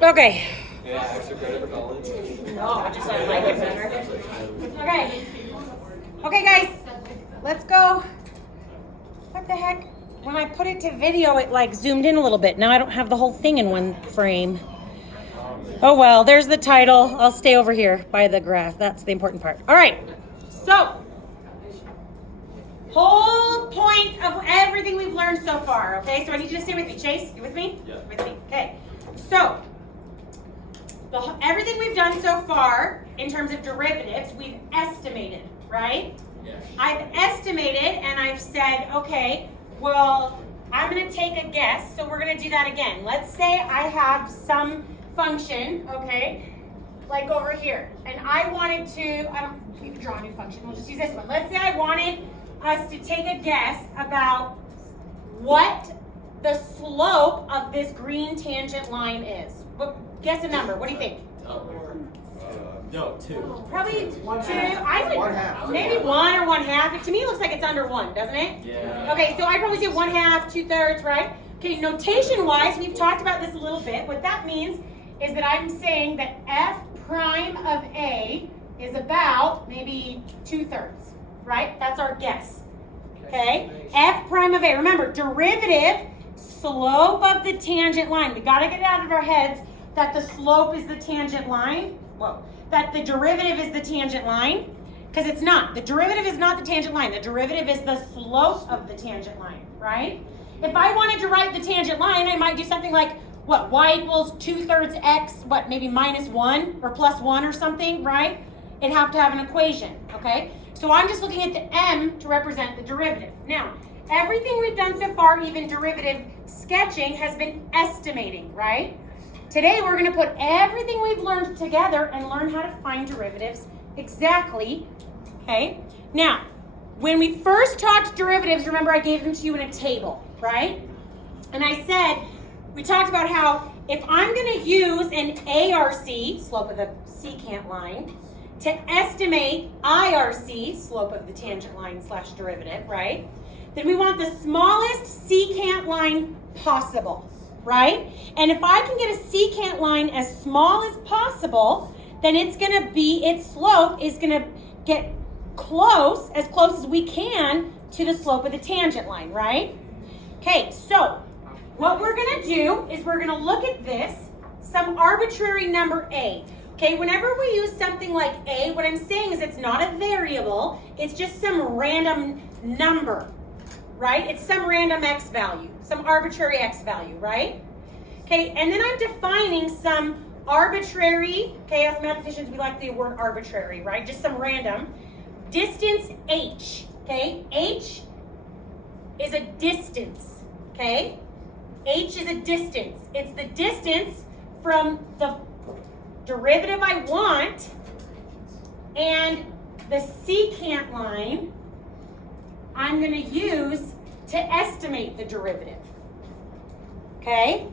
Okay. Yeah, extra credit for Colin. No, I just like it better. Okay. Okay, guys. Let's go. What the heck? When I put it to video, it like zoomed in a little bit. Now I don't have the whole thing in one frame. Oh well, there's the title. I'll stay over here by the graph. That's the important part. All right. So, whole point of everything we've learned so far, okay? So I need you to stay with me. Chase, you with me? Yeah. With me. Okay. So, everything we've done so far in terms of derivatives, we've estimated, right? Yeah. I've estimated and I've said, okay, well, I'm going to take a guess. So we're going to do that again. Let's say I have some function, okay, like over here. And I wanted to, you can draw a new function. We'll just use this one. Let's say I wanted us to take a guess about what the slope of this green tangent line is. Guess a number. What do you think? No, 2. Probably 2. I would 1/2. maybe 1 or 1/2. To me, it looks like it's under 1, doesn't it? Yeah. Okay, so I'd probably say 1/2, 2/3, right? Okay, notation-wise, we've talked about this a little bit. What that means is that I'm saying that f prime of a is about maybe 2/3, right? That's our guess. Okay, f prime of a. Remember, derivative, slope of the tangent line. We got to get it out of our heads that the slope is the tangent line. Whoa. That the derivative is the tangent line, because it's not. The derivative is not the tangent line. The derivative is the slope of the tangent line, right? If I wanted to write the tangent line, I might do something like, what, y equals 2/3 x, what, maybe -1 or +1 or something, right? It'd have to have an equation, okay? So I'm just looking at the m to represent the derivative. Now, everything we've done so far, even derivative sketching, has been estimating, right? Today we're going to put everything we've learned together and learn how to find derivatives exactly, okay? Now, when we first talked derivatives, remember I gave them to you in a table, right? And I said, we talked about how if I'm going to use an ARC, slope of the secant line, to estimate IRC, slope of the tangent line / derivative, right? Then we want the smallest secant line possible. Right? And if I can get a secant line as small as possible, then its slope is going to get as close as we can to the slope of the tangent line, right? Okay, so what we're going to do is we're going to look at this, some arbitrary number a. Okay, whenever we use something like a, what I'm saying is it's not a variable, it's just some random number. Right? It's some random x value, some arbitrary x value, right? Okay, and then I'm defining some arbitrary, okay, as mathematicians, we like the word arbitrary, right? Just some random distance h, okay? H is a distance, okay? H is a distance. It's the distance from the derivative I want and the secant line I'm going to use to estimate the derivative. Okay?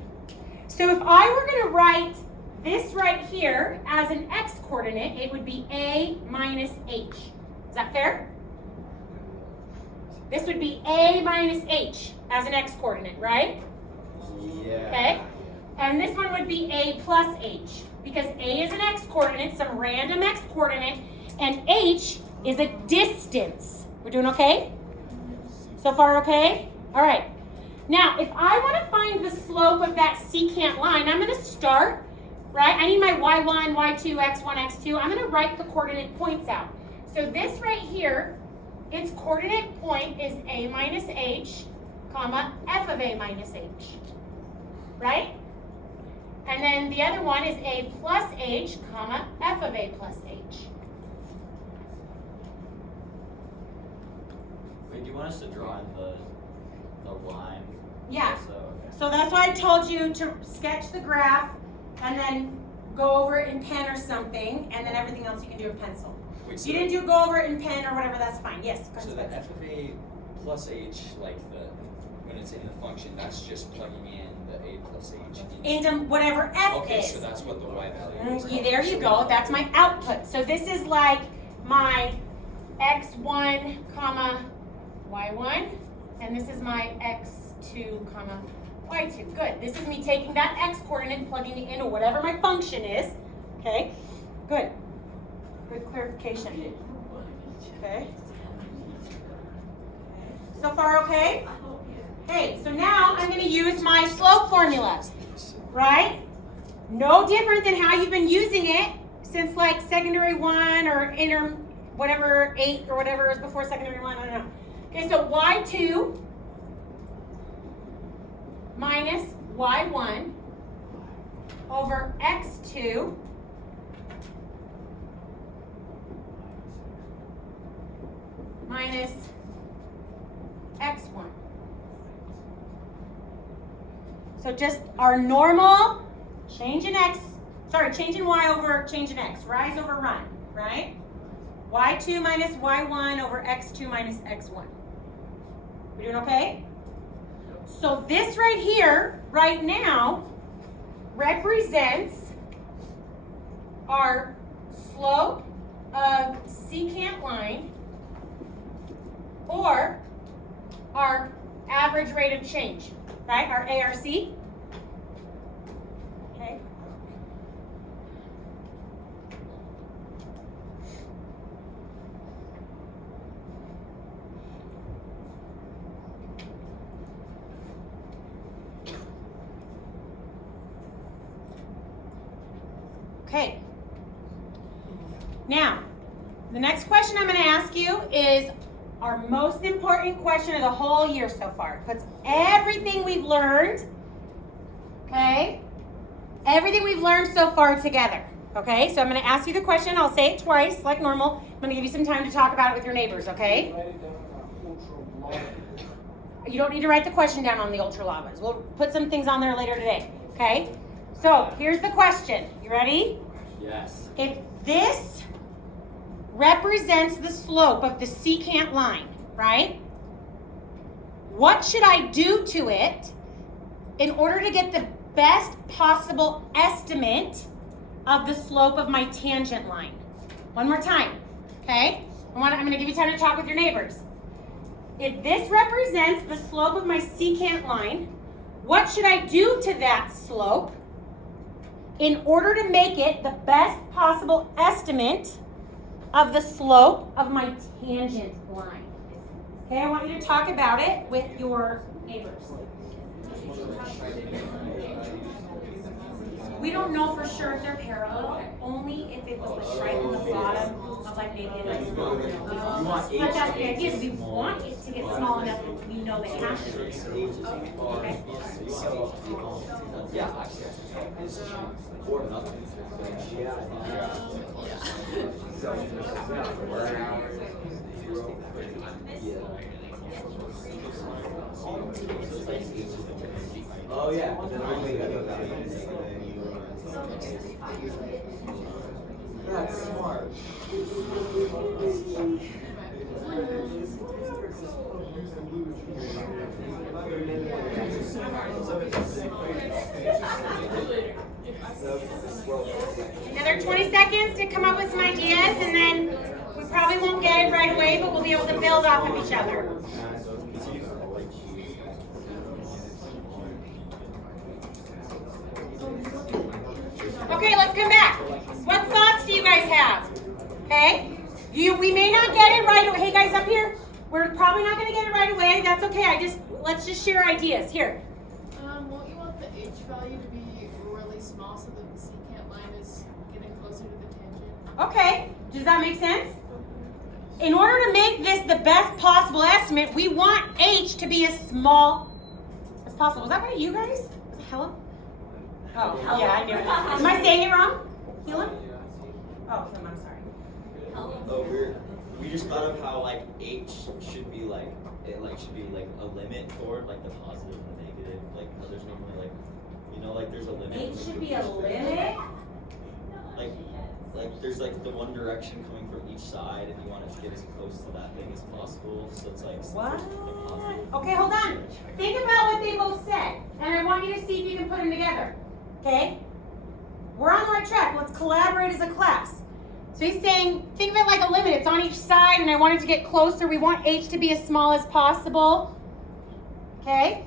So if I were going to write this right here as an x-coordinate, it would be a minus h. Is that fair? This would be a minus h as an x-coordinate, right? Yeah. Okay? And this one would be a plus h, because a is an x-coordinate, some random x-coordinate, and h is a distance. We're doing okay? So far okay? All right. Now, if I want to find the slope of that secant line, I'm going to start, right? I need my y1, y2, x1, x2. I'm going to write the coordinate points out. So this right here, its coordinate point is a minus h, comma, f of a minus h, right? And then the other one is a plus h, comma, f of a plus h. Wait, do you want us to draw in the line? Yeah. Okay. So that's why I told you to sketch the graph and then go over it in pen or something, and then everything else you can do in pencil. Wait, If you didn't go over it in pen or whatever, that's fine. Yes. So the f of a plus h, like when it's in the function, that's just plugging in the a plus h into whatever f Okay, is. so that's what the y value is. There you go. That's my output. So this is like my x1, comma y1, and this is my x2, comma y2. Good. This is me taking that x coordinate and plugging it into whatever my function is. Okay? Good. Good clarification. Okay? So far, okay? Okay, so now I'm going to use my slope formula, right? No different than how you've been using it since like secondary 1 or whatever, 8 or whatever is before secondary 1, I don't know. Okay, so y2 minus y1 over x2 minus x1. So just our normal change in y over change in x, rise over run, right? y2 minus y1 over x2 minus x1. We doing okay? So this right here, right now, represents our slope of secant line or our average rate of change, right? Our ARC. Okay. Okay. Now, the next question I'm going to ask you is our most important question of the whole year so far. It puts everything we've learned, okay? Everything we've learned so far together, okay? So I'm going to ask you the question. I'll say it twice, like normal. I'm going to give you some time to talk about it with your neighbors, okay? You don't need to write the question down on the ultra lavas. We'll put some things on there later today, okay? So here's the question. You ready? Yes. If this represents the slope of the secant line, right? What should I do to it in order to get the best possible estimate of the slope of my tangent line? One more time, okay? I'm going to give you time to talk with your neighbors. If this represents the slope of my secant line, what should I do to that slope in order to make it the best possible estimate of the slope of my tangent line? Okay, I want you to talk about it with your neighbors. We don't know for sure if they're parallel, only if it was like right on the bottom of like maybe a nice small hill. But that's the idea, is we want it to get small enough that we know they have to. Okay? Yeah, actually, or nothing. Oh yeah. That's smart. Another 20 seconds to come up with some ideas, and then we probably won't get it right away, but we'll be able to build off of each other. Okay, let's come back. What thoughts do you guys have? Okay? We may not get it right away. Hey guys up here, we're probably not going to get it right away. That's okay. Let's just share ideas. Here. Won't you want the h value to be really small so that the secant line is getting closer to the tangent? Okay. Does that make sense? In order to make this the best possible estimate, we want h to be as small as possible. Was that one of you guys? Was it Helen? Oh, yeah, I knew it. Am I saying it wrong? Helen? Oh, Helen, I'm sorry. Oh, we just thought of how like h should be like should be like a limit toward like the positive and the negative, like how there's normally like there's a limit. H should be a limit? Like there's like the one direction coming from each side, and you want it to get as close to that thing as possible. So it's like What? the positive. Okay, hold on. Think about what they both said, and I want you to see if you can put them together. Okay? We're on the right track. Let's collaborate as a class. So he's saying, think of it like a limit. It's on each side, and I want it to get closer. We want h to be as small as possible. Okay?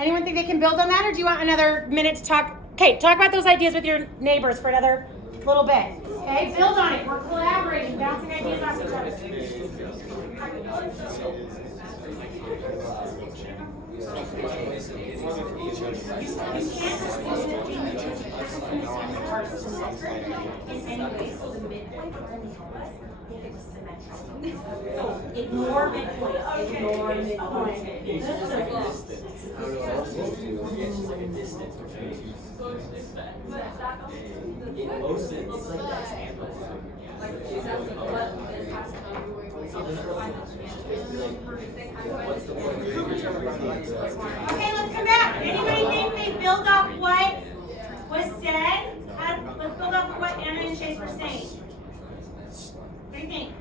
Anyone think they can build on that, or do you want another minute to talk? Okay, talk about those ideas with your neighbors for another little bit. Okay, build on it. We're collaborating, bouncing ideas off each other. Ignore midpoint. Ignore midpoint. H is just like a distance. Yeah, it's just like a distance between two. In motion, it's like that's amplified. What's the point? Okay, let's come back. Anybody think they build off what was said? Let's build off what Anna and Chase were saying. What do you think?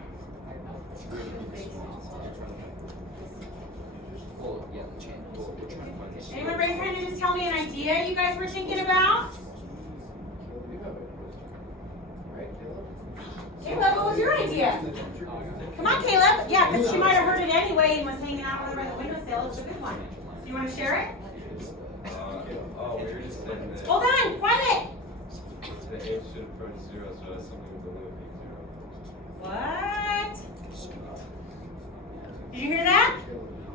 Well, yeah, the chain. Well, we're trying to find this. Anyone raise your hand and just tell me an idea you guys were thinking about? Caleb, what was your idea? Come on, Caleb. Yeah, because she might have heard it anyway and was hanging out with her by the windowsill. It's a good one. Do you want to share it? We're just saying that Hold on, quiet. the H should approach 0, so that's something with the limit being 0. What? Did you hear that?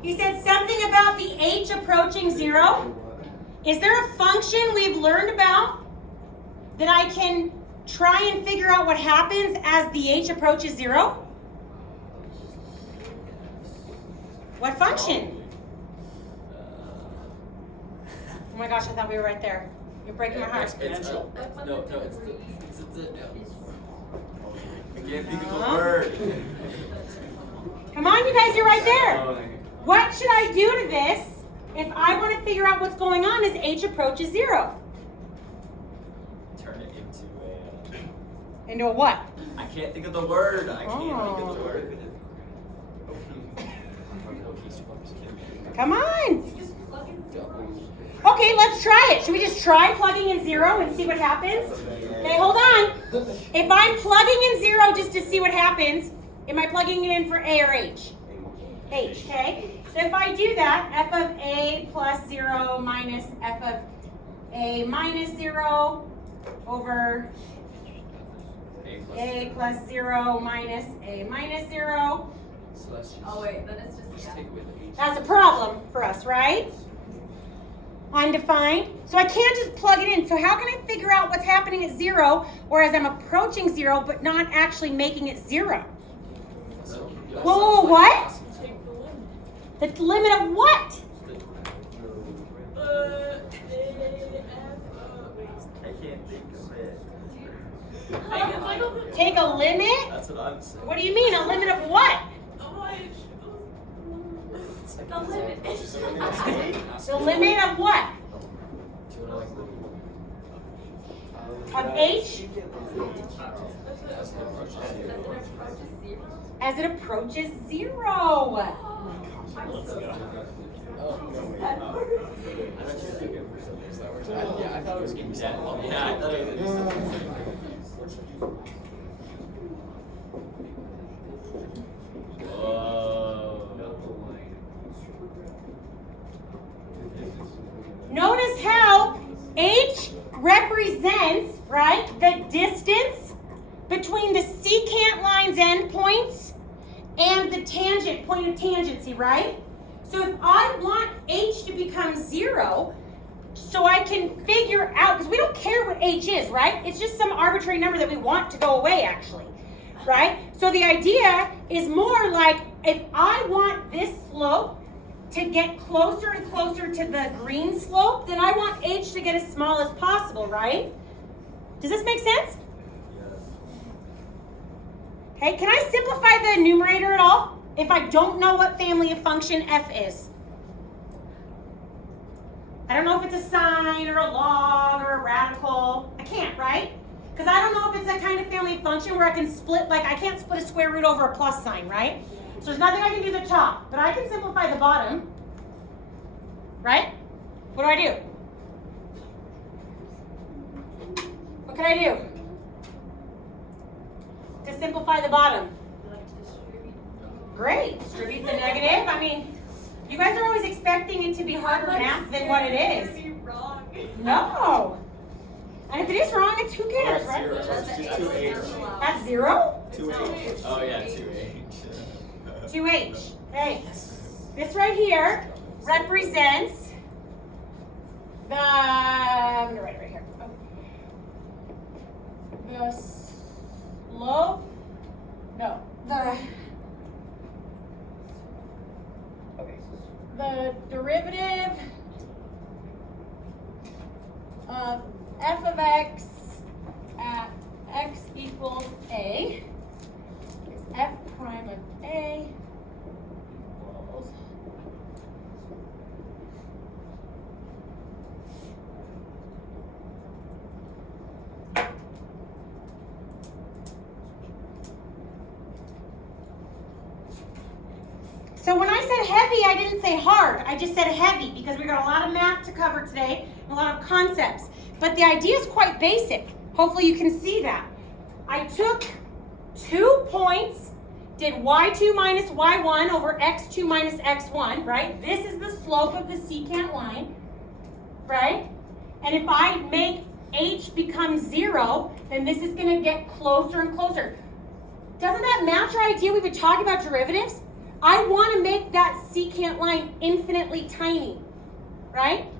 He said something about the H approaching 0. Is there a function we've learned about that I can try and figure out what happens as the H approaches 0? What function? Oh my gosh, I thought we were right there. You're breaking my heart. Exponential. No, it's the I can't think of the word. Come on, you guys, you're right there. What should I do to this if I want to figure out what's going on as H approaches 0? Turn it into a. Into a what? I can't think of the word. I can't think of the Oh. word. Come on. Okay, let's try it. Should we just try plugging in 0 and see what happens? Okay, hold on. If I'm plugging in 0 just to see what happens, am I plugging it in for A or H? H, okay? So if I do that, f of A plus 0 minus f of A minus 0 over A plus 0 minus A minus 0. So that's just. Oh wait, then it's Just just take away the H. That's a problem for us, right? Undefined. So I can't just plug it in. So how can I figure out what's happening at 0, whereas I'm approaching 0, but not actually making it 0? Whoa, what? The limit of what? I can't think of it. Take a limit? That's what I'm saying. What do you mean? A limit of what? the limit. The limit of what? Of H? As it approaches 0. Yeah, I thought it was going to be something along Yeah, I thought it was. Notice how H represents, right, the distance between the secant line's endpoints and the tangent, point of tangency, right? So if I want H to become 0, so I can figure out, because we don't care what H is, right? It's just some arbitrary number that we want to go away, actually, right? So the idea is more like, if I want this slope to get closer and closer to the green slope, then I want H to get as small as possible, right? Does this make sense? Okay, can I simplify the numerator at all if I don't know what family of function f is? I don't know if it's a sine or a log or a radical. I can't, right? Because I don't know if it's that kind of family of function where I can split, like I can't split a square root over a plus sign, right? So there's nothing I can do at the top, but I can simplify the bottom, right? What do I do? What can I do to simplify the bottom? Great, distribute the negative. I mean, You guys are always expecting it to be harder math than what it is. Be wrong. No. And if it is wrong, it's who cares, Or right? zero. Just Just the 2H. H. That's 0? 2H. Oh yeah, 2H. 2H. Okay. This right here represents the, I'm gonna write it right here. The slope, no, the derivative of f of x at x equals a is f prime of a equals So when I said heavy, I didn't say hard. I just said heavy because we got a lot of math to cover today, and a lot of concepts. But the idea is quite basic. Hopefully you can see that. I took 2 points, did y2 minus y1 over x2 minus x1, right? This is the slope of the secant line, right? And if I make h become 0, then this is going to get closer and closer. Doesn't that match our idea we've been talking about derivatives? I want to make that secant line infinitely tiny, right?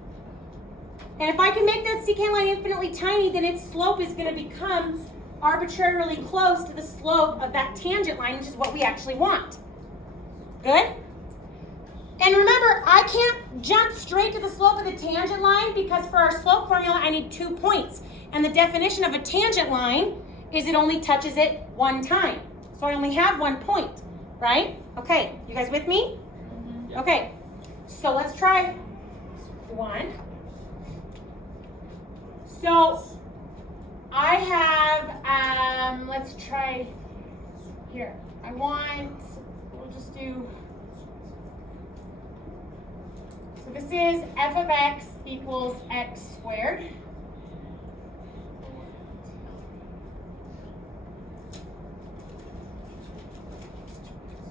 And if I can make that secant line infinitely tiny, then its slope is going to become arbitrarily close to the slope of that tangent line, which is what we actually want. Good? And remember, I can't jump straight to the slope of the tangent line because for our slope formula, I need 2 points. And the definition of a tangent line is it only touches it 1 time. So I only have 1 point, right? Okay, you guys with me? Mm-hmm. Okay, so let's try 1. So I have, let's try here. We'll just do, so this is f of x equals x squared.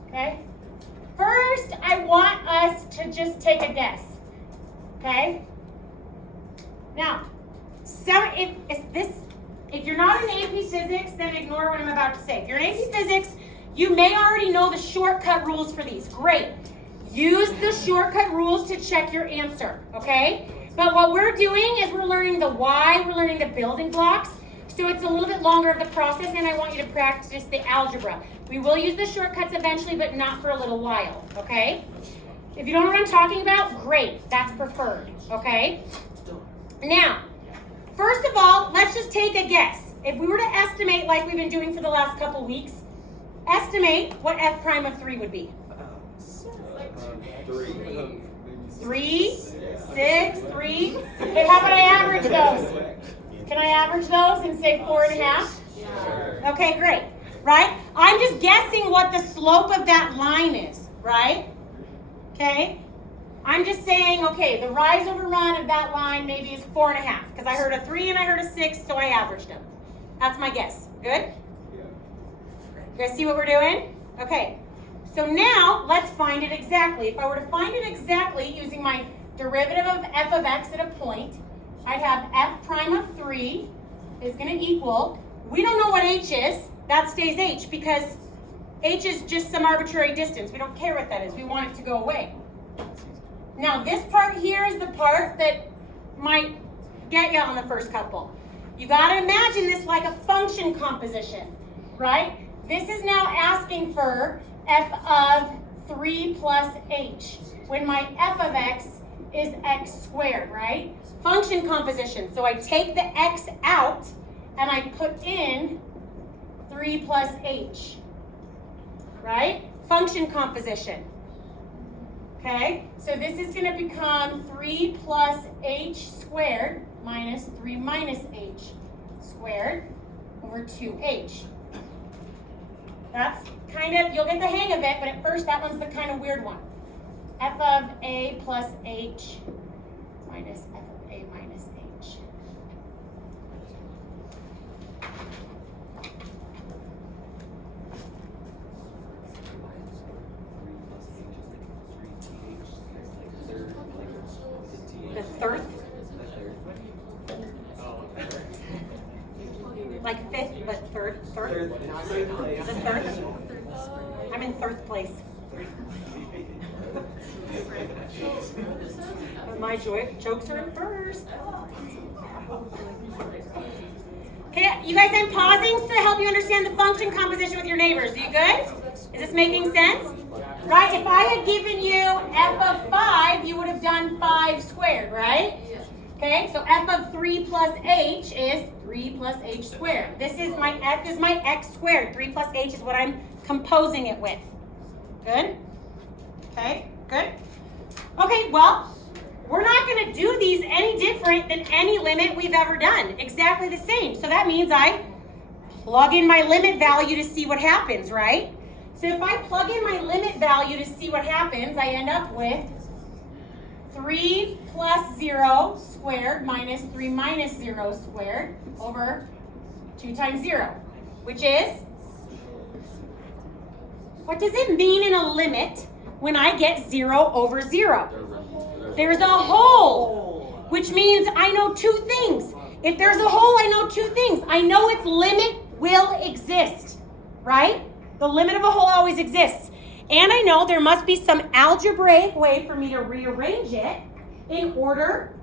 Okay. First, I want us to just take a guess. Okay. Now, if you're not in AP Physics, then ignore what I'm about to say. If you're in AP Physics, you may already know the shortcut rules for these. Great. Use the shortcut rules to check your answer. Okay. But what we're doing is we're learning the why. We're learning the building blocks. So it's a little bit longer of the process, and I want you to practice the algebra. We will use the shortcuts eventually, but not for a little while, okay? If you don't know what I'm talking about, great, that's preferred, okay? Now, first of all, let's just take a guess. If we were to estimate like we've been doing for the last couple weeks, estimate what f prime of 3 would be. 3. 3, 6, 3. Okay, how about I average those? Can I average those and say 4.5? Sure. Okay, great. Right? I'm just guessing what the slope of that line is, right? Okay? I'm just saying, okay, the rise over run of that line maybe is 4.5, because I heard a 3 and I heard a 6, so I averaged them. That's my guess. Good? You guys see what we're doing? Okay. So now, let's find it exactly. If I were to find it exactly using my derivative of f of x at a point, I'd have f prime of 3 is going to equal, we don't know what h is, that stays h because h is just some arbitrary distance. We don't care what that is. We want it to go away. Now this part here is the part that might get you on the first couple. You got to imagine this like a function composition, right? This is now asking for f of 3 plus h when my f of x is x squared, right? Function composition. So I take the x out and I put in 3 plus h, right? Function composition. Okay, so this is going to become 3 plus h squared minus 3 minus h squared over 2h. That's kind of, you'll get the hang of it, but at first that one's the kind of weird one. F of a plus h minus f of a minus h. like fifth, but third. The third. I'm in third place. But my jokes are in first. Okay, you guys, I'm pausing to help you understand the function composition with your neighbors. Are you good? Is this making sense? Right, if I had given you f of 5, you would have done 5 squared, right? Okay, so f of 3 plus h is 3 plus h squared. This is my f is my x squared. 3 plus h is what I'm composing it with. Good? Okay, good. Okay, well, we're not going to do these any different than any limit we've ever done. Exactly the same. So that means I plug in my limit value to see what happens, right? So if I plug in my limit value to see what happens, I end up with 3 plus 0 squared minus 3 minus 0 squared over 2 times 0, which is, what does it mean in a limit when I get 0 over 0? There's a hole, which means I know 2 things. If there's a hole, I know 2 things. I know its limit will exist, right? The limit of a hole always exists. And I know there must be some algebraic way for me to rearrange it in order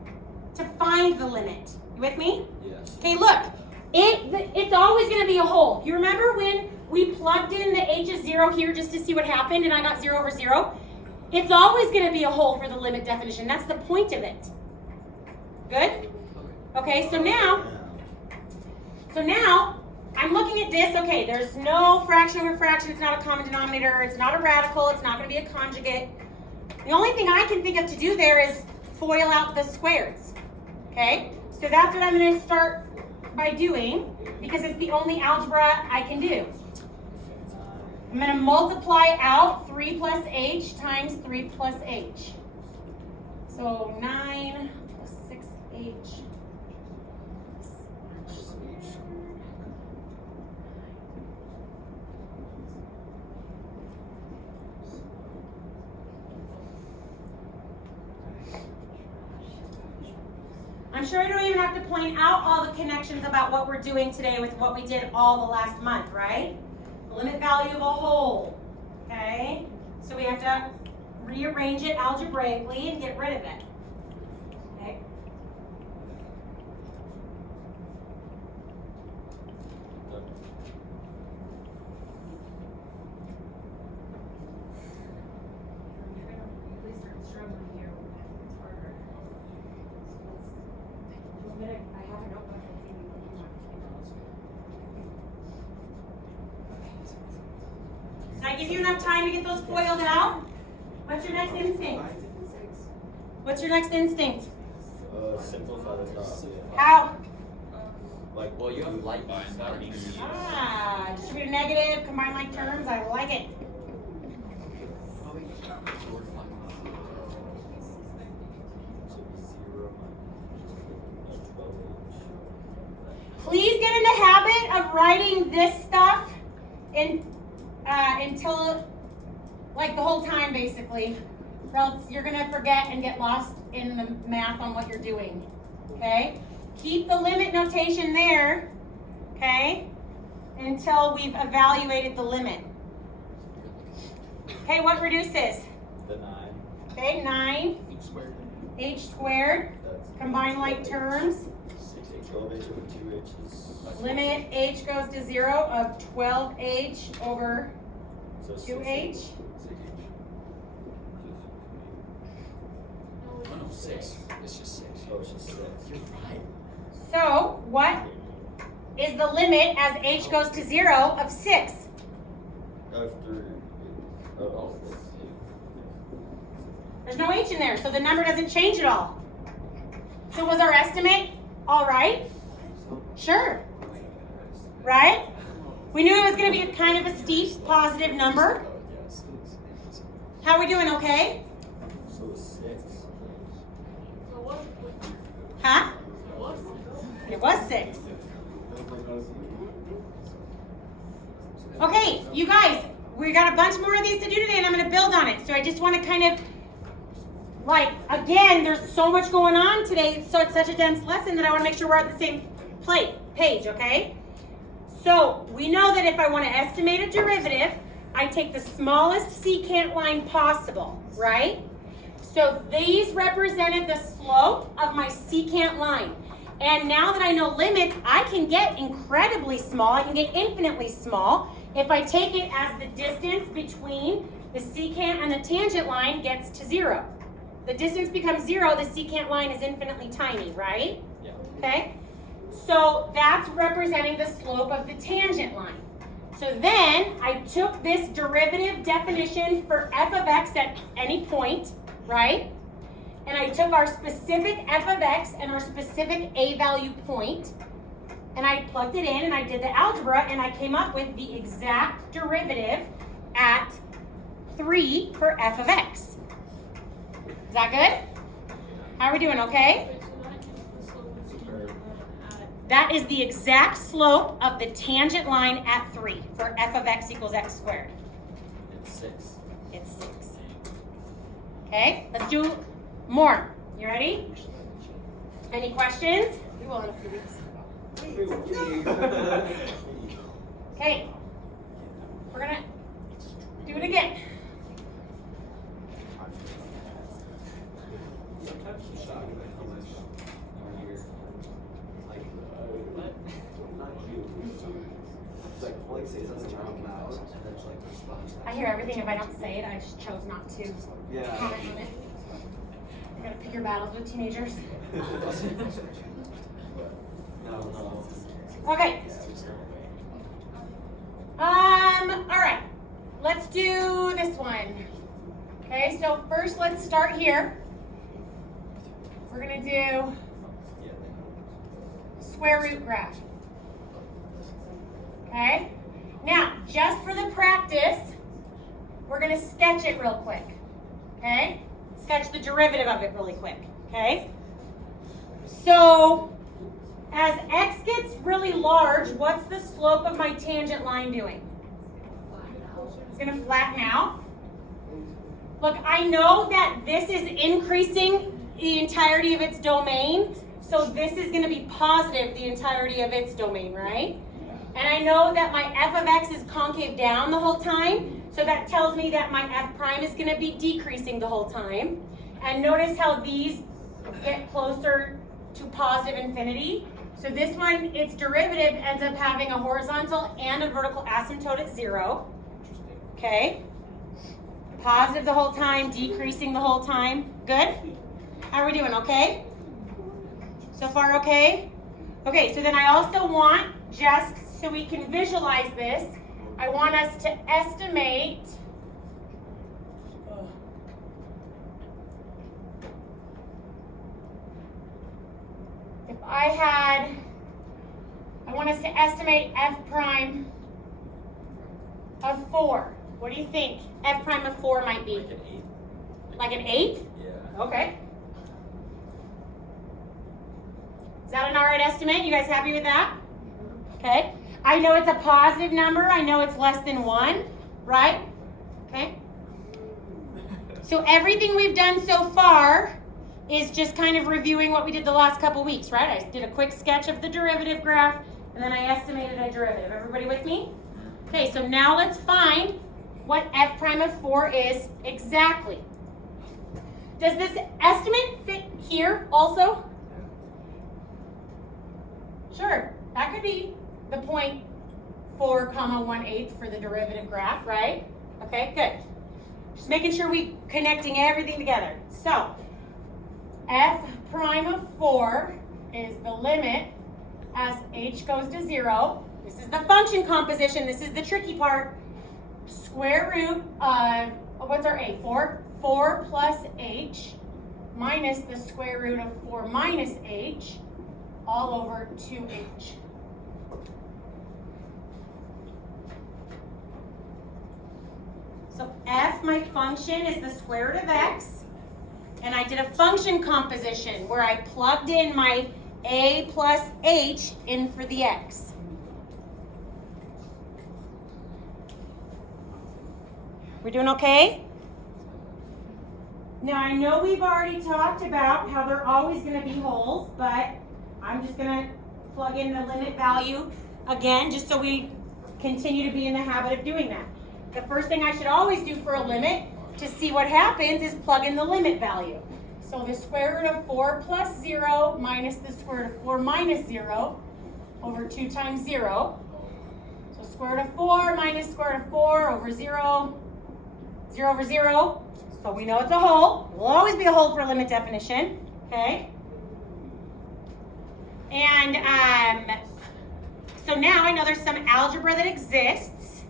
to find the limit. You with me? Yes. Okay, look. It's always going to be a hole. You remember when we plugged in the h is 0 here just to see what happened and I got 0 over 0? It's always going to be a hole for the limit definition. That's the point of it. Good? Okay, so now I'm looking at this. Okay, there's no fraction over fraction. It's not a common denominator. It's not a radical. It's not going to be a conjugate. The only thing I can think of to do there is FOIL out the squares. Okay, so that's what I'm going to start by doing because it's the only algebra I can do. I'm going to multiply out 3 plus h times 3 plus h. So 9 plus 6h. I'm sure I don't even have to point out all the connections about what we're doing today with what we did all the last month, right? The limit value of a whole, okay? So we have to rearrange it algebraically and get rid of it, okay? Did I give you enough time to get those foiled out? What's your next instinct? What's your next instinct? Simplify the top. How? Like, Well, you have light starting. Ah, distributive negative, combine like terms. I like it. Please get in the habit of writing this stuff until like the whole time basically, or else you're gonna forget and get lost in the math on what you're doing. Okay? Keep the limit notation there, okay, until we've evaluated the limit. Okay, what reduces? the 9. Okay, 9 h squared. That's Combine like terms. 12h over 2h's. Limit h goes to 0 of 12h over So 2h. Oh no, 6. It's just 6. Oh, it's just 6. You're right. So what is the limit as h goes to 0 of 6? After. Oh, There's no h in there, so the number doesn't change at all. So was our estimate all right? Sure. Right? We knew it was going to be kind of a steep positive number. How are we doing, okay? so 6. Huh? It was 6. Okay, you guys, we got a bunch more of these to do today and I'm going to build on it. So I just want to kind of, like, again, there's so much going on today. So it's such a dense lesson that I want to make sure we're on the same page, okay? So we know that if I want to estimate a derivative, I take the smallest secant line possible, right? So these represented the slope of my secant line. And now that I know limits, I can get incredibly small. I can get infinitely small if I take it as the distance between the secant and the tangent line gets to 0. The distance becomes 0, the secant line is infinitely tiny, right? Yeah. Okay? So that's representing the slope of the tangent line. So then I took this derivative definition for f of x at any point, right? And I took our specific f of x and our specific a value point, and I plugged it in and I did the algebra, and I came up with the exact derivative at 3 for f of x. Is that good? How are we doing, okay? That is the exact slope of the tangent line at 3 for f of x equals x squared. It's 6. It's 6. Okay, let's do more. You ready? Any questions? We will in a few weeks. Okay, we're gonna do it again. Sometimes I'm shocked at how much you're like, not you. It's like, all I say is that's a child now, and then it's like response. I hear everything. If I don't say it, I just chose not to Yeah. comment on it. You gotta pick your battles with teenagers. No. Okay. All right. Let's do this one. Okay, so first let's start here. We're gonna do square root graph. Okay? Now, just for the practice, we're gonna sketch it real quick. Okay? Sketch the derivative of it really quick. Okay? So, as x gets really large, what's the slope of my tangent line doing? It's going to flatten out. Look, I know that this is increasing the entirety of its domain, so this is going to be positive the entirety of its domain, right? And I know that my f of x is concave down the whole time, so that tells me that my f prime is going to be decreasing the whole time. And notice how these get closer to positive infinity. So this one, its derivative ends up having a horizontal and a vertical asymptote at 0. Okay? Positive the whole time, decreasing the whole time. Good? How are we doing? Okay? So far okay? Okay, so then I also want, just so we can visualize this, I want us to estimate if I want us to estimate f prime of 4. What do you think f prime of 4 might be? Like an 8. Like an 8? Yeah. Okay. Is that an alright estimate? You guys happy with that? Okay. I know it's a positive number. I know it's less than 1, right? Okay. So everything we've done so far is just kind of reviewing what we did the last couple weeks, right? I did a quick sketch of the derivative graph, and then I estimated a derivative. Everybody with me? Okay, so now let's find what f prime of 4 is exactly. Does this estimate fit here also? Sure, that could be the 0.4, 1/8 for the derivative graph, right? Okay, good. Just making sure we connecting everything together. So, f prime of 4 is the limit as h goes to 0. This is the function composition. This is the tricky part. Square root of, what's our a? 4? 4 plus h minus the square root of 4 minus h all over 2h. So f, my function, is the square root of x. And I did a function composition where I plugged in my a plus h in for the x. We're doing okay? Now I know we've already talked about how there are always going to be holes, but I'm just going to plug in the limit value Again, just so we continue to be in the habit of doing that. The first thing I should always do for a limit to see what happens is plug in the limit value. So the square root of 4 plus 0 minus the square root of 4 minus 0 over 2 times 0. So square root of 4 minus square root of 4 over 0, 0 over 0. So we know it's a whole. It will always be a whole for a limit definition, okay? And so now I know there's some algebra that exists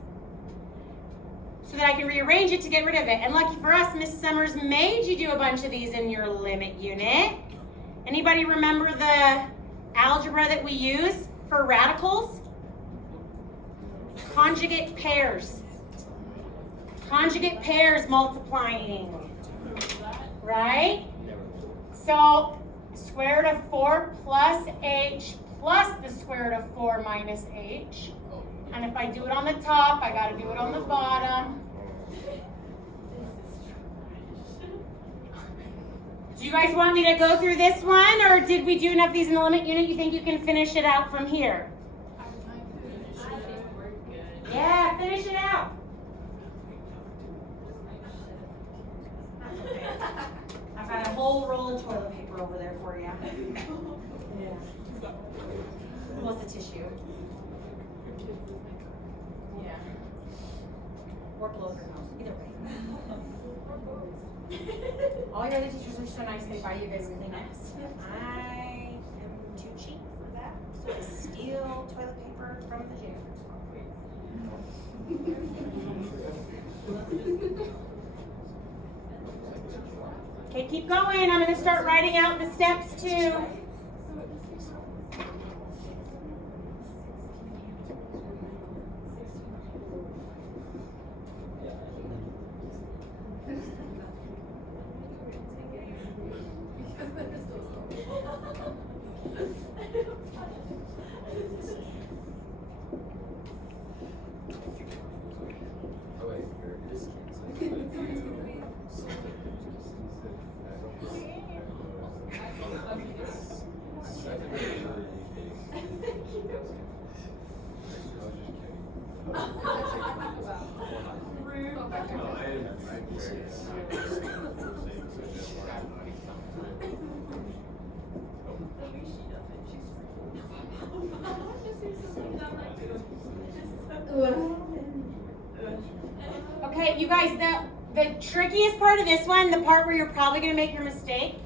so that I can rearrange it to get rid of it. And lucky for us, Miss Summers made you do a bunch of these in your limit unit. Anybody remember the algebra that we use for radicals? Conjugate pairs. Conjugate pairs multiplying, right? So square root of 4 plus h plus the square root of 4 minus h. And if I do it on the top, I gotta do it on the bottom. Do you guys want me to go through this one, or did we do enough of these in the limit unit? You think you can finish it out from here? Yeah, finish it out. I've got a whole roll of toilet paper over there for you. Yeah. Who wants the tissue? Yeah. Or blow her nose. Either way. All your other teachers are so nice, they buy you guys Kleenex. I am too cheap for that, so I steal toilet paper from the janitor's office. Okay, keep going. I'm going to start writing out the steps too. Okay, you guys, the trickiest part of this one, the part where you're probably going to make your mistake,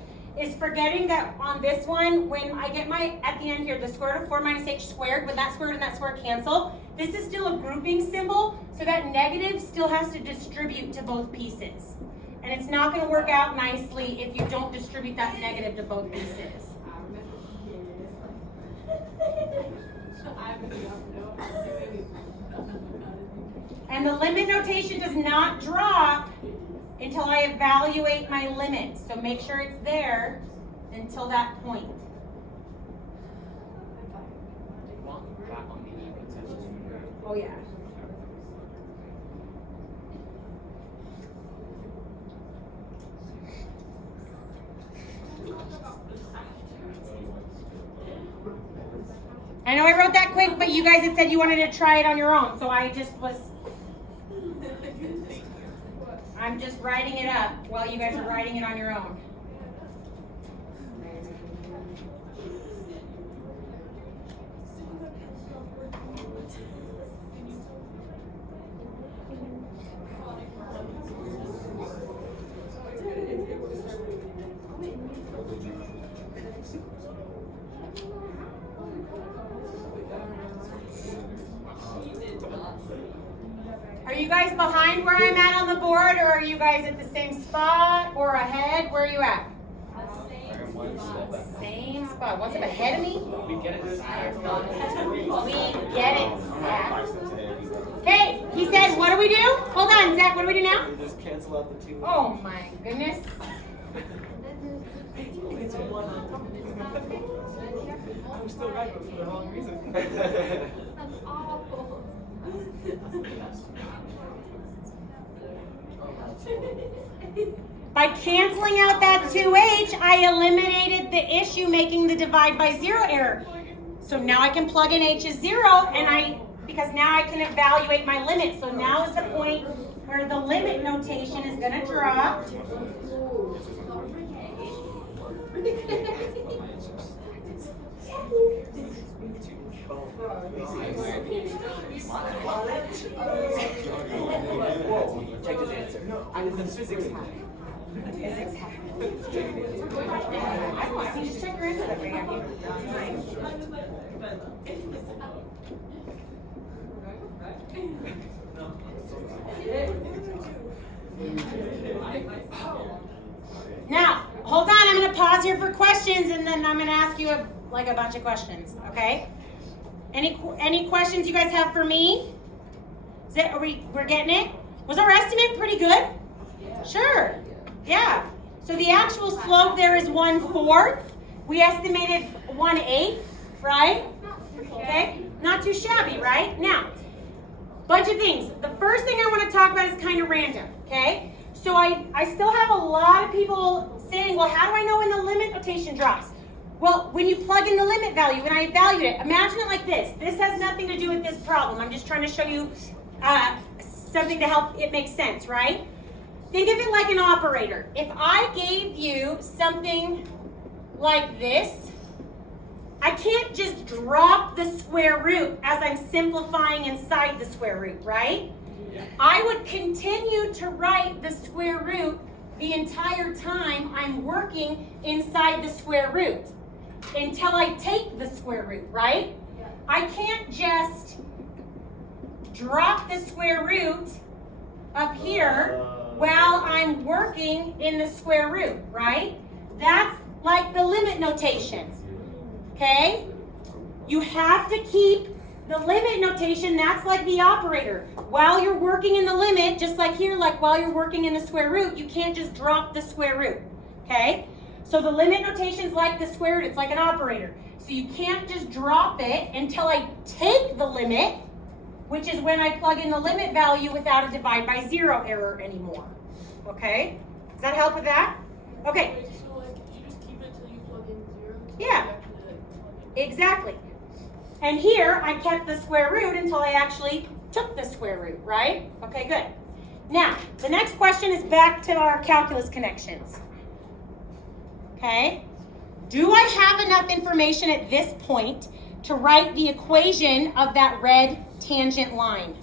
is forgetting that on this one, when I get my, at the end here, the square root of 4 minus h squared, when that square root and that square cancel, this is still a grouping symbol, so that negative still has to distribute to both pieces. And it's not going to work out nicely if you don't distribute that negative to both pieces. And the limit notation does not drop until I evaluate my limit. So make sure it's there until that point. Oh yeah. I know I wrote that quick, but you guys had said you wanted to try it on your own, so I just was... I'm just writing it up while you guys are writing it on your own. Are you guys behind where I'm at on the board, or are you guys at the same spot or ahead? Where are you at? Same spot. What's up ahead of me? We get it, Zach. We get it, Zach. Okay, he said, what do we do? Hold on, Zach, what do we do now? We just cancel out the 2. Oh my goodness. I'm still right, but for the wrong reason. That's awful. By canceling out that 2h, I eliminated the issue making the divide by 0 error. So now I can plug in h as 0, and because now I can evaluate my limit. So now is the point where the limit notation is going to drop. Check his answer. I did the physics hack. Physics hack. I want you to check your answer that way. That's nice. Now, hold on, I'm going to pause here for questions, and then I'm going to ask you a bunch of questions, okay? Any questions you guys have for me? We're getting it? Was our estimate pretty good? Sure. Yeah. So the actual slope there is 1/4. We estimated 1/8, right? Okay. Not too shabby, right? Now, bunch of things. The first thing I want to talk about is kind of random, okay? So I still have a lot of people saying, well, how do I know when the limit notation drops? Well, when you plug in the limit value, when I evaluate it, imagine it like this. This has nothing to do with this problem. I'm just trying to show you something to help it make sense, right? Think of it like an operator. If I gave you something like this, I can't just drop the square root as I'm simplifying inside the square root, right? I would continue to write the square root the entire time I'm working inside the square root until I take the square root, right? I can't just drop the square root up here while I'm working in the square root, right? That's like the limit notation, okay? You have to keep the limit notation, that's like the operator. While you're working in the limit, just like here, like while you're working in the square root, you can't just drop the square root, okay? So the limit notation is like the square root, it's like an operator. So you can't just drop it until I take the limit, which is when I plug in the limit value without a divide by 0 error anymore, okay? Does that help with that? Okay. Wait, so like you just keep it till you plug in 0? Yeah. Exactly. And here, I kept the square root until I actually took the square root, right? Okay, good. Now, the next question is back to our calculus connections. Okay? Do I have enough information at this point to write the equation of that red tangent line?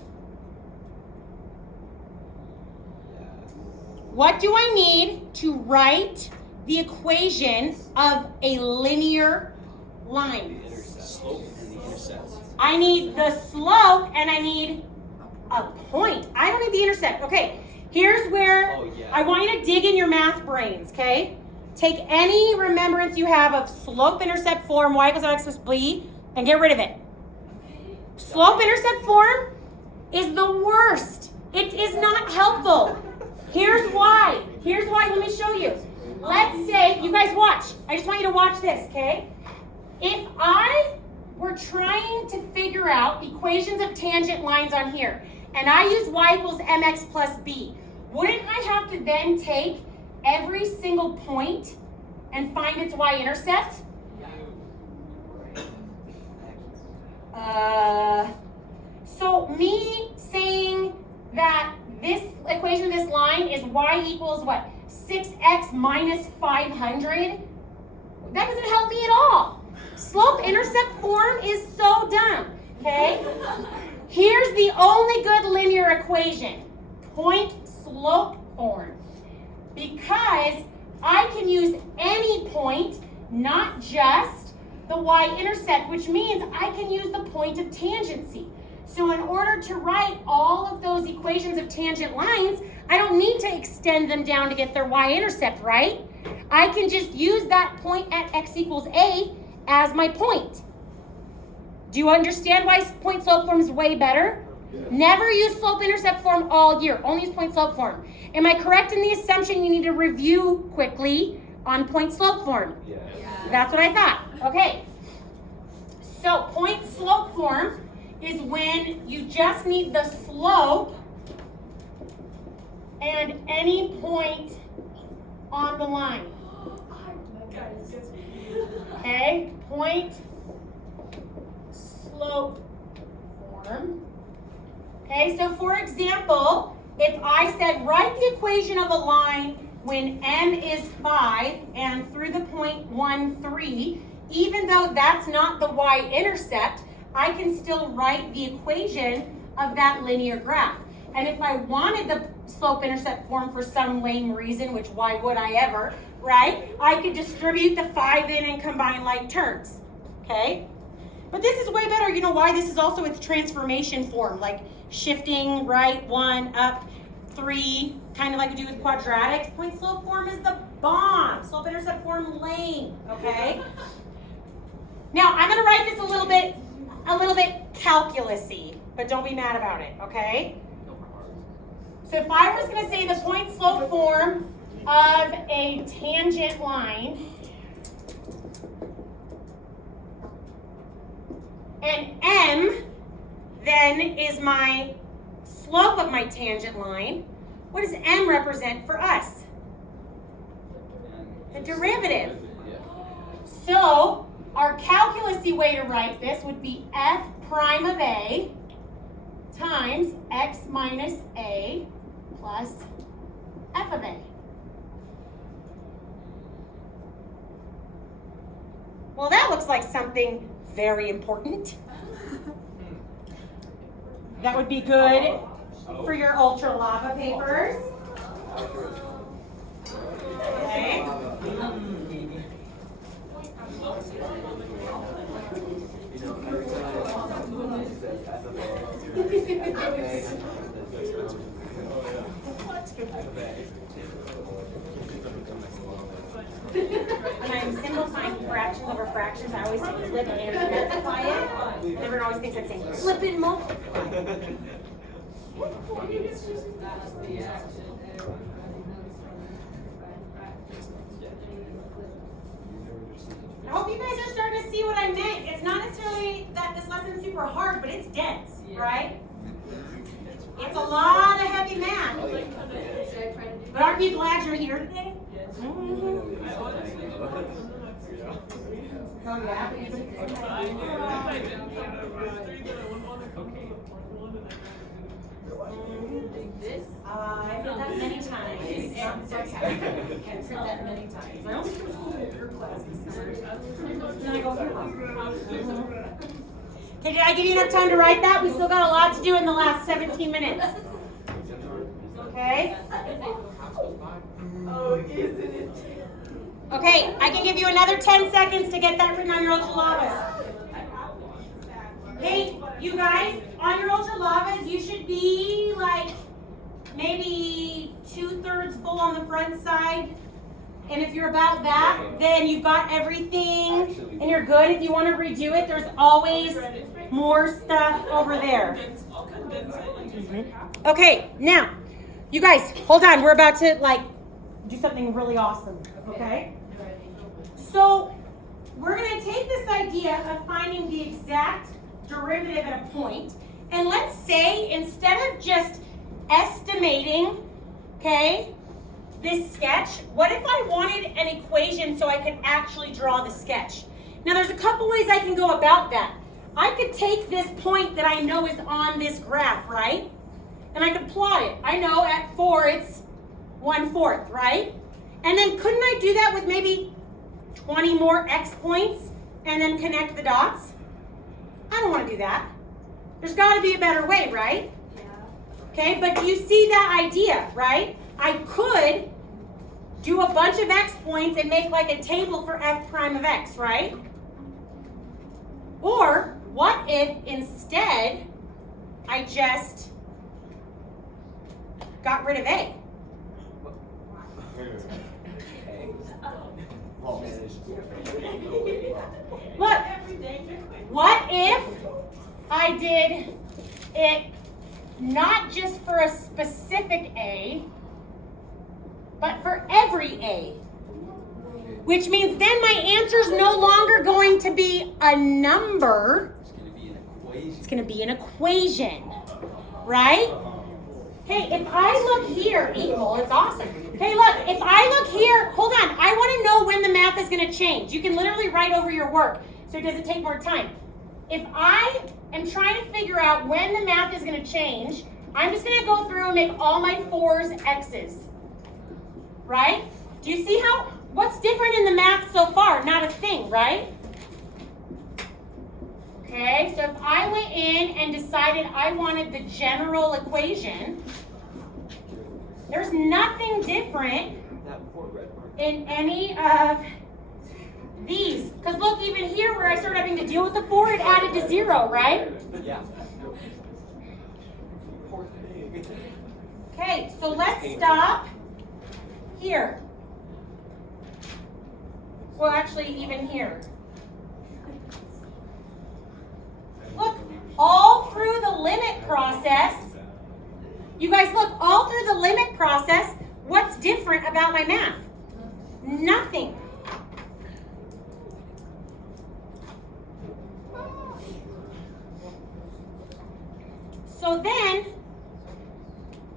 What do I need to write the equation of a linear line? Slope and the intercept. I need the slope and I need a point. I don't need the intercept. Okay, here's where I want you to dig in your math brains, okay? Take any remembrance you have of slope-intercept form, y equals x plus b, and get rid of it. Slope-intercept form is the worst. It is not helpful. Here's why. Here's why. Let me show you. Let's say, you guys watch. I just want you to watch this, okay? If I were trying to figure out equations of tangent lines on here, and I use y equals mx plus b, wouldn't I have to then take every single point and find its y-intercept? So me saying that this equation of this line is y equals what? 6x minus 500? That doesn't help me at all. Slope-intercept form is so dumb, okay? Here's the only good linear equation, point-slope form. Because I can use any point, not just the y-intercept, which means I can use the point of tangency. So in order to write all of those equations of tangent lines, I don't need to extend them down to get their y-intercept, right? I can just use that point at x equals a as my point. Do you understand why point-slope form is way better? Never use slope-intercept form all year. Only use point-slope form. Am I correct in the assumption you need to review quickly on point-slope form? Yeah. That's what I thought. Okay. So point-slope form is when you just need the slope and any point on the line. Okay? Point slope form. Okay, so for example, if I said write the equation of a line when m is 5 and through the point 1, 3, even though that's not the y-intercept, I can still write the equation of that linear graph. And if I wanted the slope-intercept form for some lame reason, which why would I ever, right? I could distribute the 5 in and combine like terms, okay? But this is way better. You know why? This is also its transformation form, like shifting right 1, up 3, kind of like we do with quadratics. Point slope form is the bomb. Slope-intercept form, lame, okay? Now, I'm gonna write this a little bit calculus-y, but don't be mad about it, okay? So if I was gonna say the point slope form of a tangent line, and m then is my slope of my tangent line, what does m represent for us? The derivative. So our calculus-y way to write this would be f prime of a times x minus a plus f of a. Well, that looks like something very important. That would be good for your ultra lava papers. Okay. Every time it says F of A, When I'm simplifying fractions over fractions, I always say flip and multiply it. And everyone always thinks I'm saying flip and multiply. I hope you guys are starting to see what I meant. It's not necessarily that this lesson's super hard, but it's dense, right? It's a lot of heavy math. But aren't you glad you're here today? Oh yeah. I've done that many times. I've heard that many times. I only do school with your classes. Then I go here. Okay, did I give you enough time to write that? We still got a lot to do in the last 17 minutes. Okay? Oh, isn't it? Okay, I can give you another 10 seconds to get that written on your ultra lavas. Hey, you guys, on your ultra lavas, you should be like maybe 2/3 full on the front side. And if you're about that, then you've got everything and you're good. If you want to redo it, there's always more stuff over there. Okay, now, you guys, hold on. We're about to like do something really awesome, okay? So we're going to take this idea of finding the exact derivative at a point, and let's say instead of just estimating, okay, this sketch, what if I wanted an equation so I could actually draw the sketch? Now there's a couple ways I can go about that. I could take this point that I know is on this graph, right? And I could plot it. I know at 4 it's 1/4, right? And then couldn't I do that with maybe 20 more x points and then connect the dots? I don't want to do that. There's got to be a better way, right? Yeah. Okay, but do you see that idea, right? I could do a bunch of x points and make like a table for f prime of x, right? Or what if instead I just got rid of a? Look, what if I did it not just for a specific a, but for every a? Which means then my answer's no longer going to be a number. It's going to be an equation, right? Okay, if I look here, equal, it's awesome. Okay, look, if I look here, hold on, I want to know when the math is going to change. You can literally write over your work, so it doesn't take more time. if I am trying to figure out when the math is going to change, I'm just going to go through and make all my 4s x's. Right? Do you see what's different in the math so far? Not a thing, right? Okay, so if I went in and decided I wanted the general equation, there's nothing different in any of these. Because look, even here where I started having to deal with the 4, it added to 0, right? Yeah. Okay, so let's stop here. Well, actually, even here. Look, all through the limit process, you guys look, all through the limit process, what's different about my math? Nothing. So then,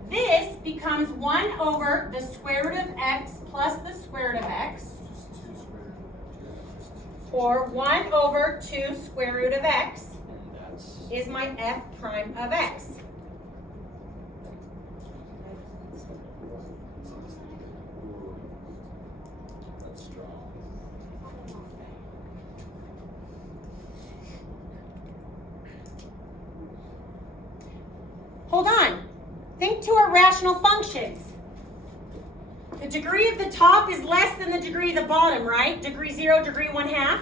this becomes 1 over the square root of x plus the square root of x, or 1 over 2 square root of x is my f prime of x. That's strong. Hold on. Think to our rational functions. The degree of the top is less than the degree of the bottom, right? Degree 0, degree 1/2.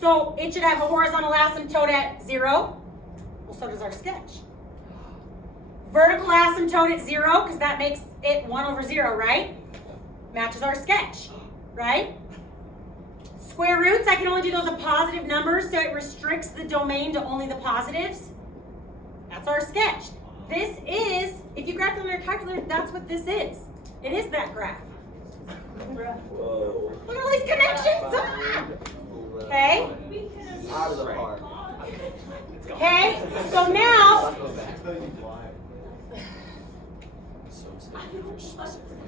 So it should have a horizontal asymptote at 0. Well, so does our sketch. Vertical asymptote at 0, because that makes it 1 over 0, right? Matches our sketch, right? Square roots, I can only do those of positive numbers, so it restricts the domain to only the positives. That's our sketch. This is, if you graph it on your calculator, that's what this is. It is that graph. Whoa. Look at all these connections. Ah! Okay. Out of the park. Okay. So now, So it's the fish specifically.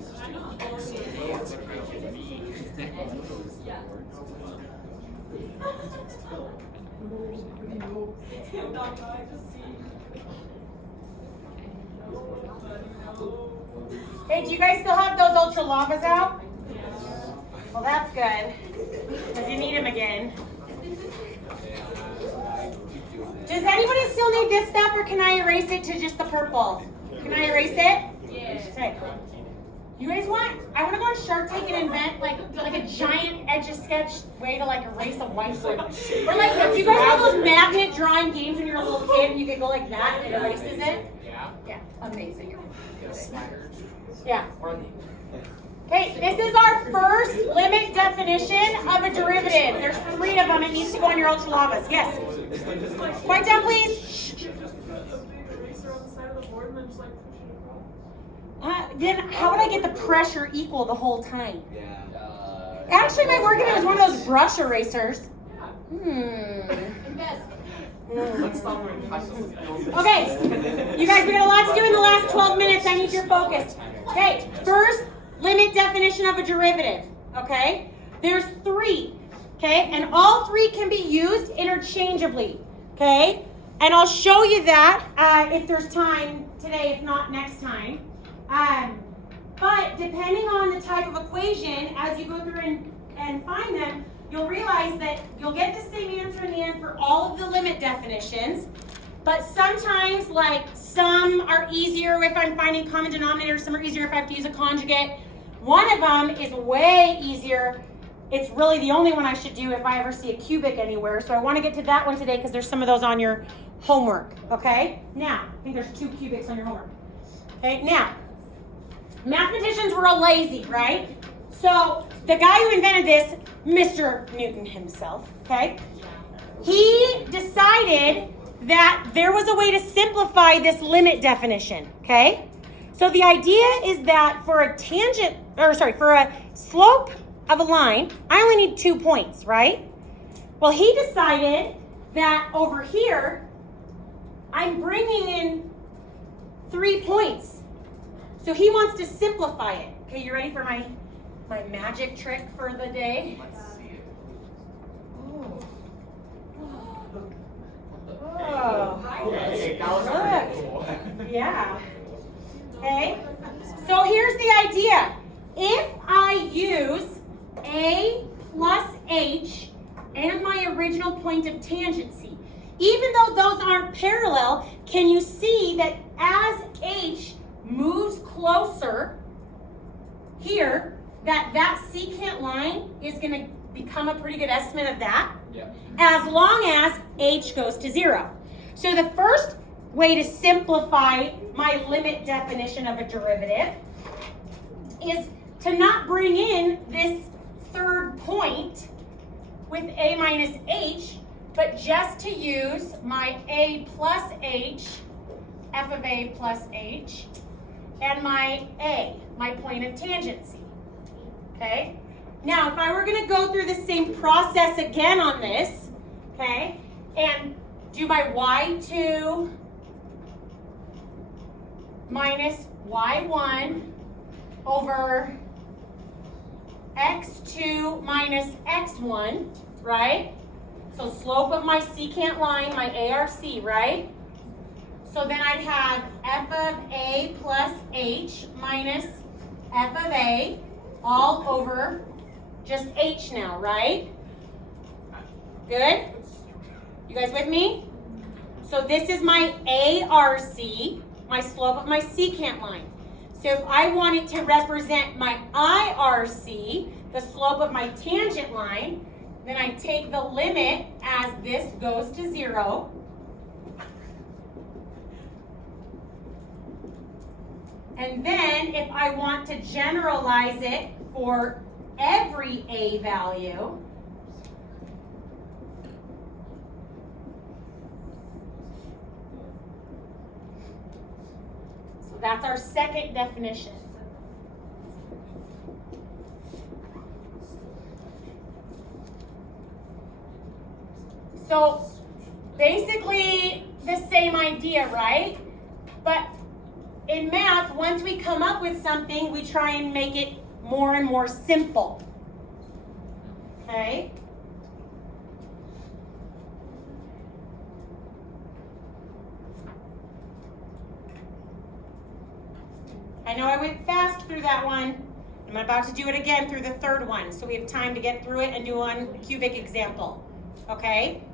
hey, do you guys still have those ultra lavas out? Well, that's good, because you need them again. Does anybody still need this stuff, or can I erase it to just the purple? Can I erase it? Yeah. Okay. You guys I want to go on Shark Tank and invent like a giant Etch-a-Sketch way to like erase a whiteboard. Or like, do you guys have those magnet drawing games when you're a little kid and you can go like that and it erases it? Yeah, amazing. Yeah. Okay, this is our first limit definition of a derivative. There's 3 of them. It needs to go on your ultra lavas. Yes. Quiet down, please. Then how would I get the pressure equal the whole time? Actually, my work if it was one of those brush erasers. Invest. Okay, you guys, we got a lot to do in the last 12 minutes. I need your focus. Okay, first limit definition of a derivative. Okay, there's 3. Okay, and all 3 can be used interchangeably. Okay, and I'll show you that if there's time today, if not next time. But depending on the type of equation, as you go through and find them, you'll realize that you'll get the same answer in the end for all of the limit definitions. But sometimes, like, some are easier if I'm finding common denominators, some are easier if I have to use a conjugate. One of them is way easier. It's really the only one I should do if I ever see a cubic anywhere. So I want to get to that one today because there's some of those on your homework, okay? Now, I think there's 2 cubics on your homework. Okay, now, mathematicians were all lazy, right? So the guy who invented this, Mr. Newton himself, okay, he decided that there was a way to simplify this limit definition, okay? So the idea is that for a for a slope of a line, I only need 2 points, right? Well, he decided that over here, I'm bringing in 3 points. So he wants to simplify it. Okay, you ready for my magic trick for the day? Oh. Hey, that was Look. pretty cool. Yeah. Okay. So here's the idea. If I use A plus H and my original point of tangency, even though those aren't parallel, can you see that as H moves closer here, that secant line is going to become a pretty good estimate of that, Yeah. as long as H goes to 0. So the first way to simplify my limit definition of a derivative is to not bring in this third point with A minus H, but just to use my A plus H, f of A plus H, and my A, my point of tangency. Okay? Now, if I were going to go through the same process again on this, okay, and do my y2 minus y1 over x2 minus x1, right? So slope of my secant line, my ARC, right? So then I'd have f of A plus H minus f of A all over just H now, right? Good? You guys with me? So this is my ARC, my slope of my secant line. So if I wanted to represent my IRC, the slope of my tangent line, then I take the limit as this goes to 0. And then if I want to generalize it for every A value, so that's our second definition. So basically the same idea, right? But in math, once we come up with something, we try and make it more and more simple. Okay? I know I went fast through that one. I'm about to do it again through the third one, so we have time to get through it and do one cubic example. Okay?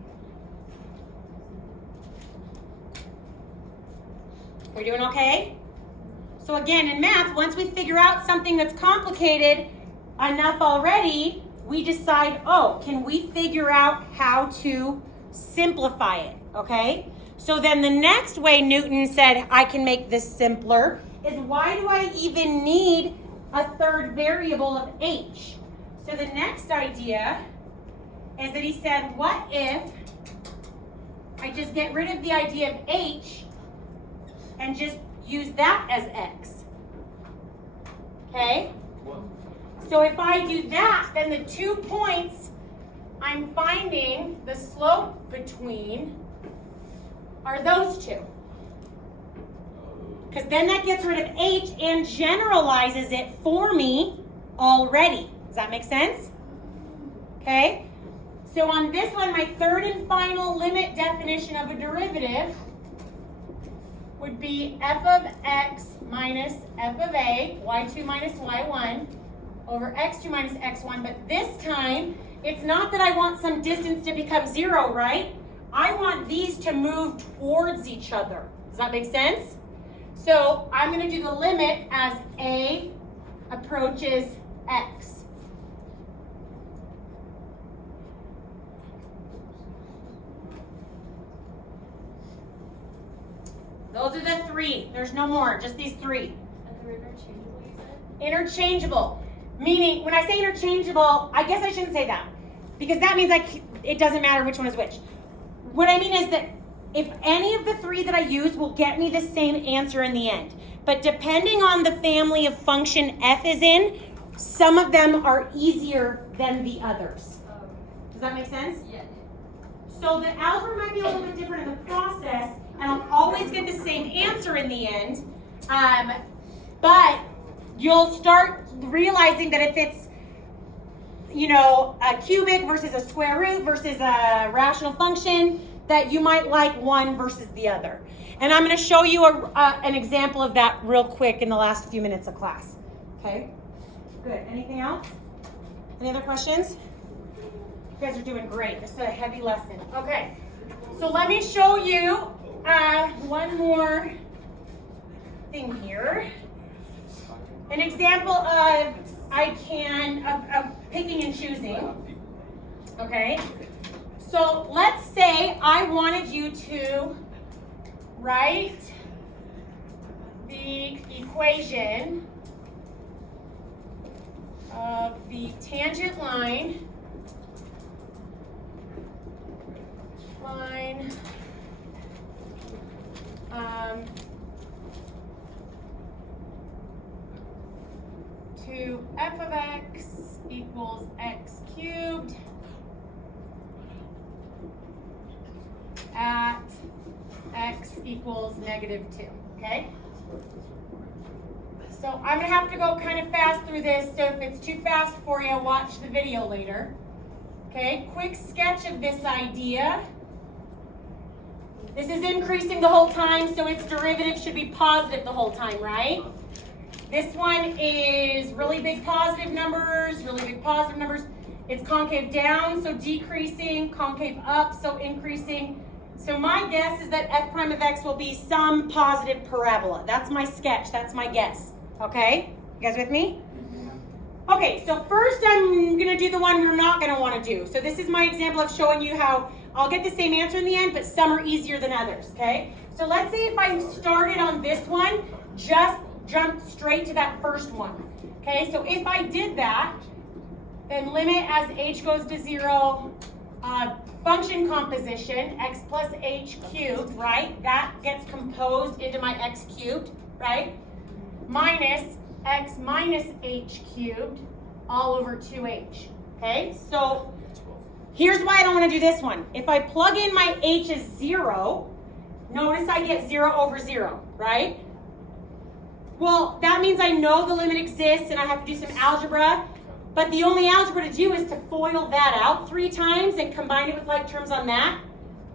We're doing okay? So again, in math, once we figure out something that's complicated enough already, we decide, oh, can we figure out how to simplify it, okay? So then the next way Newton said I can make this simpler is, why do I even need a third variable of H? So the next idea is that he said, what if I just get rid of the idea of H and just use that as X? Okay? So if I do that, then the 2 points I'm finding the slope between are those two. Because then that gets rid of H and generalizes it for me already. Does that make sense? Okay? So on this one, my third and final limit definition of a derivative would be f of x minus f of a, y2 minus y1, over x2 minus x1. But this time, it's not that I want some distance to become 0, right? I want these to move towards each other. Does that make sense? So I'm going to do the limit as a approaches x. Those are the three. There's no more, just these three. And they're interchangeable, you said? Interchangeable. Meaning, when I say interchangeable, I guess I shouldn't say that, because that means it doesn't matter which one is which. What I mean is that if any of the three that I use will get me the same answer in the end. But depending on the family of function f is in, some of them are easier than the others. Does that make sense? Yeah. So the algebra might be a little bit different in the process, and I'll always get the same answer in the end. But you'll start realizing that if it's, a cubic versus a square root versus a rational function, that you might like one versus the other. And I'm going to show you an example of that real quick in the last few minutes of class. Okay? Good. Anything else? Any other questions? You guys are doing great. This is a heavy lesson. Okay. So let me show you one more thing here. An example of picking and choosing. Okay. So let's say I wanted you to write the equation of the tangent line to f of x equals x cubed at x equals -2, okay? So I'm gonna have to go kind of fast through this, so if it's too fast for you, watch the video later. Okay, quick sketch of this idea. This is increasing the whole time, so its derivative should be positive the whole time, right? This one is really big positive numbers, really big positive numbers. It's concave down, so decreasing, concave up, so increasing. So my guess is that f prime of x will be some positive parabola. That's my sketch, that's my guess. Okay? You guys with me? Okay, so first I'm gonna do the one we're not gonna wanna do. So this is my example of showing you how I'll get the same answer in the end, but some are easier than others, okay? So let's say if I started on this one, just jump straight to that first one. Okay, so if I did that, then limit as h goes to 0, function composition, x plus h cubed, right? That gets composed into my x cubed, right? Minus x minus h cubed all over 2h, okay? So here's why I don't want to do this one. If I plug in my h as 0, notice I get 0 over 0, right? Well, that means I know the limit exists and I have to do some algebra, but the only algebra to do is to FOIL that out 3 times and combine it with like terms on that.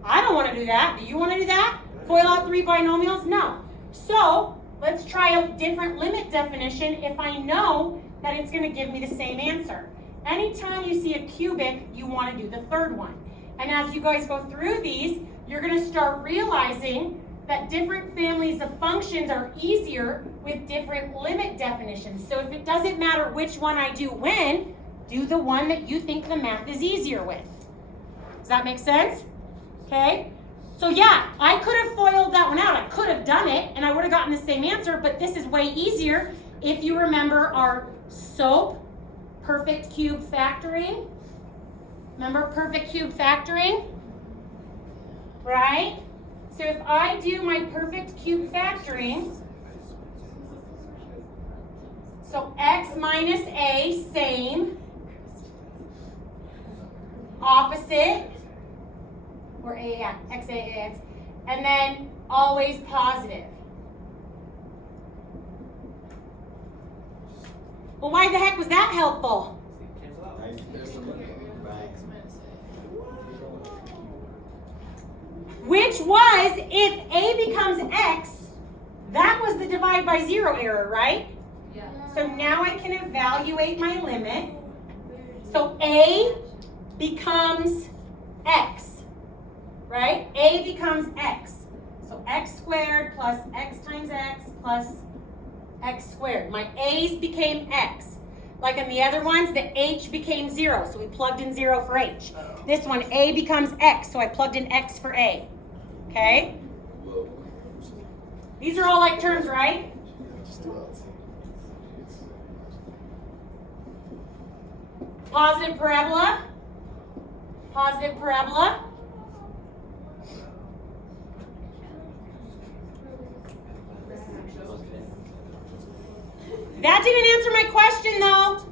I don't want to do that. Do you want to do that? FOIL out 3 binomials? No. So let's try a different limit definition if I know that it's going to give me the same answer. Anytime you see a cubic, you want to do the third one. And as you guys go through these, you're going to start realizing that different families of functions are easier with different limit definitions. So if it doesn't matter which one I do when, do the one that you think the math is easier with. Does that make sense? Okay? So yeah, I could have FOILed that one out. I could have done it and I would have gotten the same answer, but this is way easier if you remember our SOAP, perfect cube factoring. Remember perfect cube factoring? Right? So if I do my perfect cube factoring, so x minus a, same, opposite, or a, yeah, x, a, x, and then always positive. Well, why the heck was that helpful? Which was, if a becomes x, that was the divide by 0 error, right? Yeah. So now I can evaluate my limit. So a becomes x, right? A becomes x. So x squared plus x times x plus x squared. My a's became x. Like in the other ones, the h became 0, so we plugged in 0 for h. This one, a becomes x, so I plugged in x for a. Okay? These are all like terms, right? Positive parabola. Positive parabola. That didn't answer my question though.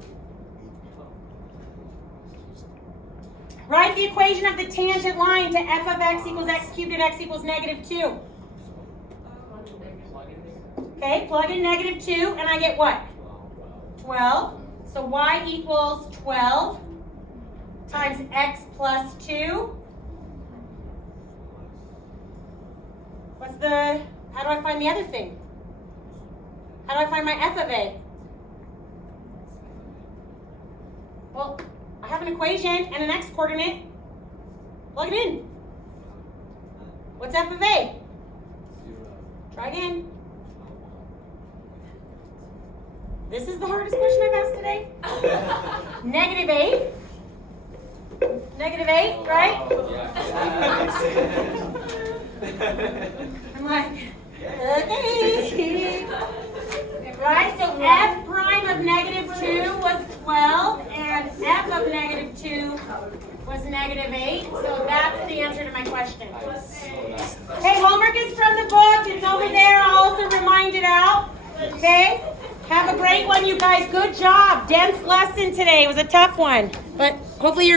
Write the equation of the tangent line to f of x equals x cubed at x equals -2. Okay, plug in -2 and I get what? 12. So y equals 12 times x plus 2 how do I find the other thing? How do I find my f of a? Well, I have an equation and an x coordinate. Plug it in. What's f of a? Try again. This is the hardest question I've asked today. Negative 8. Negative 8, right? I'm like, okay. Right, so f prime of negative 2 was 12, and f of negative 2 was negative 8. So that's the answer to my question. Hey, homework is from the book. It's over there. I'll also remind it out. Okay? Have a great one, you guys. Good job. Dense lesson today. It was a tough one. But hopefully you're